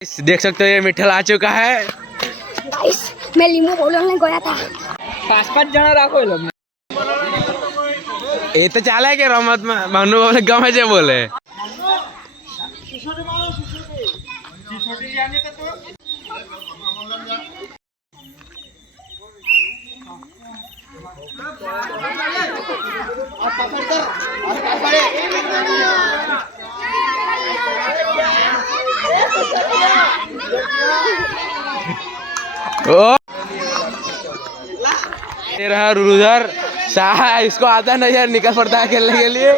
देख सकते हो ये मिठल आ चुका है। मैं लीमू बोलने गया था। 5-5 જણા રાખો એ લોકો એ તો ચાલે કે રમત માં ભાનુભાઈ ગમે છે બોલે। रहा रुधर शाह, इसको आता नहीं यार, निकल पड़ता है खेलने के लिए।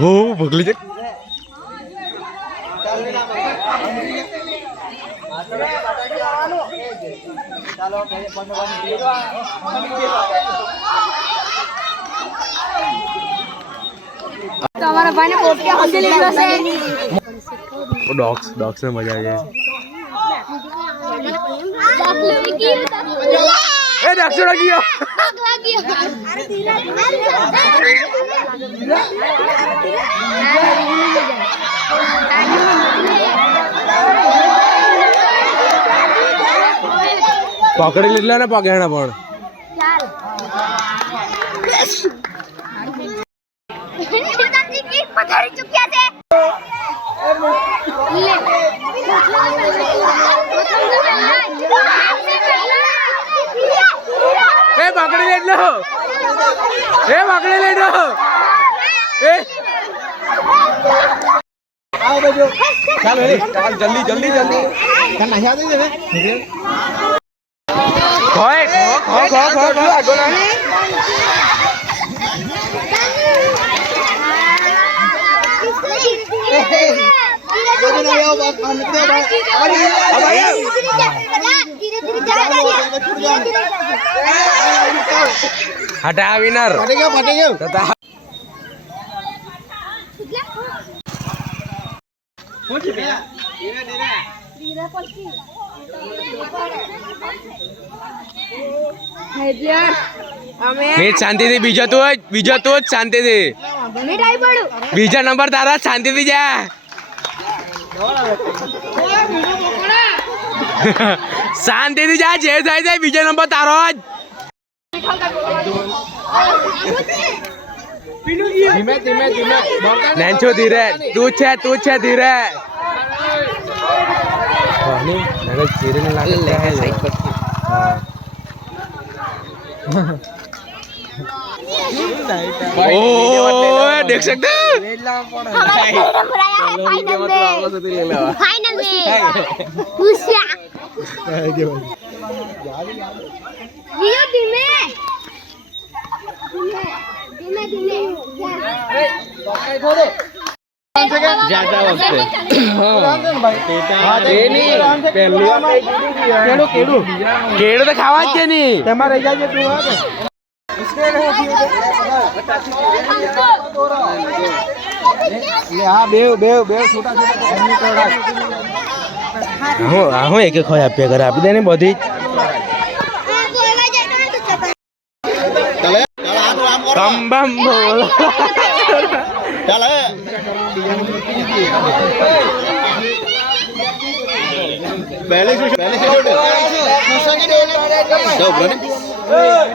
हो भगली देख तो हमारा भाई ने कोट के हाथ से ले लिया से। डॉग्स में मजा आ जाए। ए डॉग्स उड़ा गया। पकड़ी लीला ना पकड़ना पण ए पकड़ी ले लो, ए पकड़ी ले लो, ए आओ बजो चल जल्दी जल्दी जल्दी kan नहीं आते थे निकले खोए खो खो खो खो आगो ना हटा विनर फटे गया शांति थी बीजा तो शांति थी बीजा नंबर तारा शांति थी जा शांति थी जा जे जाए बीजा नंबर तारो धीमे धीमे धीमे नैंचो धीरे तू छे धीरे नहीं मेरे धीरे नहीं लगा है साइड पर ओ देख सकते हो फाइनल में खुशियां लियो धीमे धीमे धीमे ज्यादा वक्त केड़ू तो खावा ज नहीं તમારે રही जाए तू आ बेव बेव बेव छोटा छोटा હું એક ખોય આપ્યા કરે આપી દે ને બધી કમ બમ બોલ ચાલે पहले से छोटे जाओ ब्रो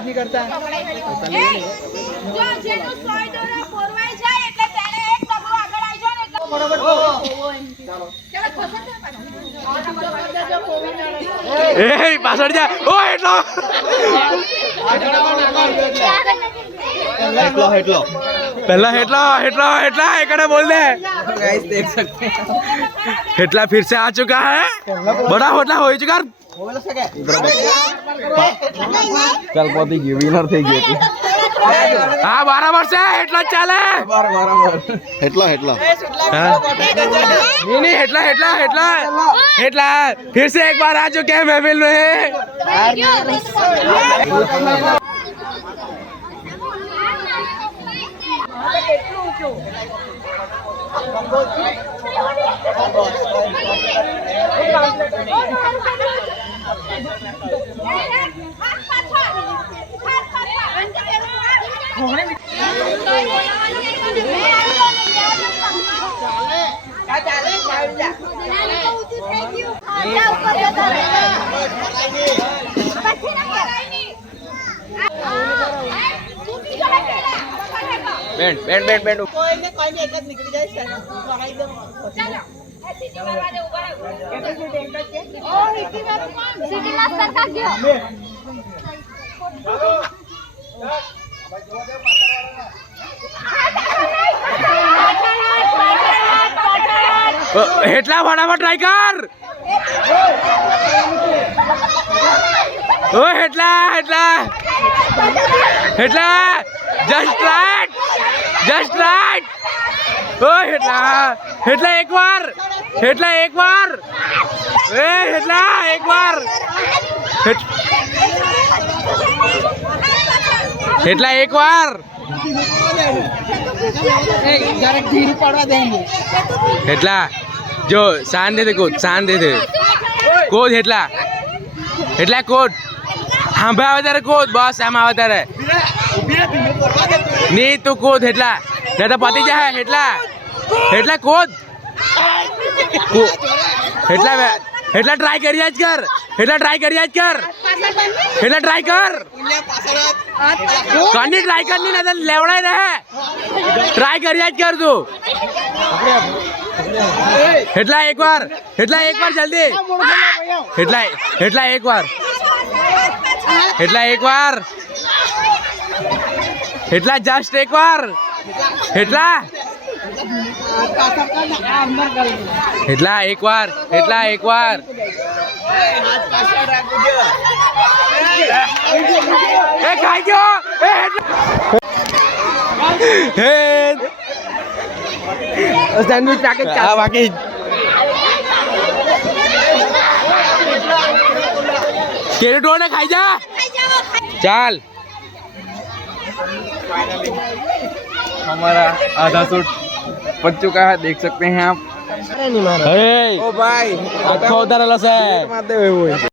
नहीं करता जो जेनो स्लाइड और फोरवाई जाए એટલે તેને એક ડબલો આગળ આવી જાય ને બરોબર ચાલો એ પાછળ જા ઓ એટલો હેટલો पहला हेटला एकड़े बोल दे गाइस देख सकते हैं हेटला फिर से आ चुका है बड़ा होटला हो चुका चल पति गई विनर થઈ ગઈ હતી हां बराबर से हेटला ચાલે बराबर हेटला नहीं हेटला फिर से एक बार आ चुके हैं महफिल में બેન્ડ બેન્ડ બેન્ડ બેન્ડ કોઈને કોઈ એક જ નીકળી જાય છે ભરાઈ દો ચાલો સિટી મારવા દે ઉભા રહો ઓ સિટી મારું કોણ સિટી માસ્ટર કા ગયો હેટલા ફટાફટ ટ્રાય કર ઓ હેટલા હેટલા હેટલા જસ્ટ રાઈટ ઓ હેટલા હેટલા એકવાર હેટલા એકવાર એ હેટલા એકવાર હેટલા એકવાર હેટલા જો શાંતિથી કૂદ શાંતિથી કૂદ હેટલા હેટલા કૂદ સાંભળે આવે ત્યારે કૂદ બસ આમ આવે ત્યારે નહીં તું કૂદ હેટલા નહીં તો પતી જાય હેટલા હેટલા કૂદ હેટલા હેટલા ટ્રાય કર્યા જ કર હેટલા ટ્રાય કર્યા જ કર હેટલા ટ્રાય કર કરની ટ્રાય કરની નહીં લેવડાય રહે ટ્રાય કર્યા જ કર તું હેટલા એકવાર જલ્દી હેટલા એકવાર હેટલા જસ્ટ એકવાર હેટલા એકવાર એ ખાઈ ગયો સેન્ડવિચ પેકેજ હા બાકી કેરેટો ને ખાઈ જા ચાલ हमारा आधा सूट पक चुका है देख सकते हैं आप ओ भाई आखो उतारेलो છે मारते हुए वो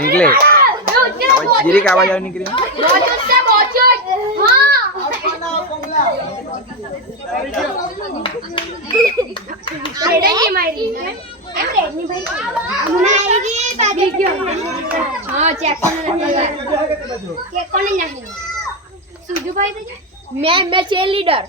निकले गिरी का आवाज निकली मैं चेयर लीडर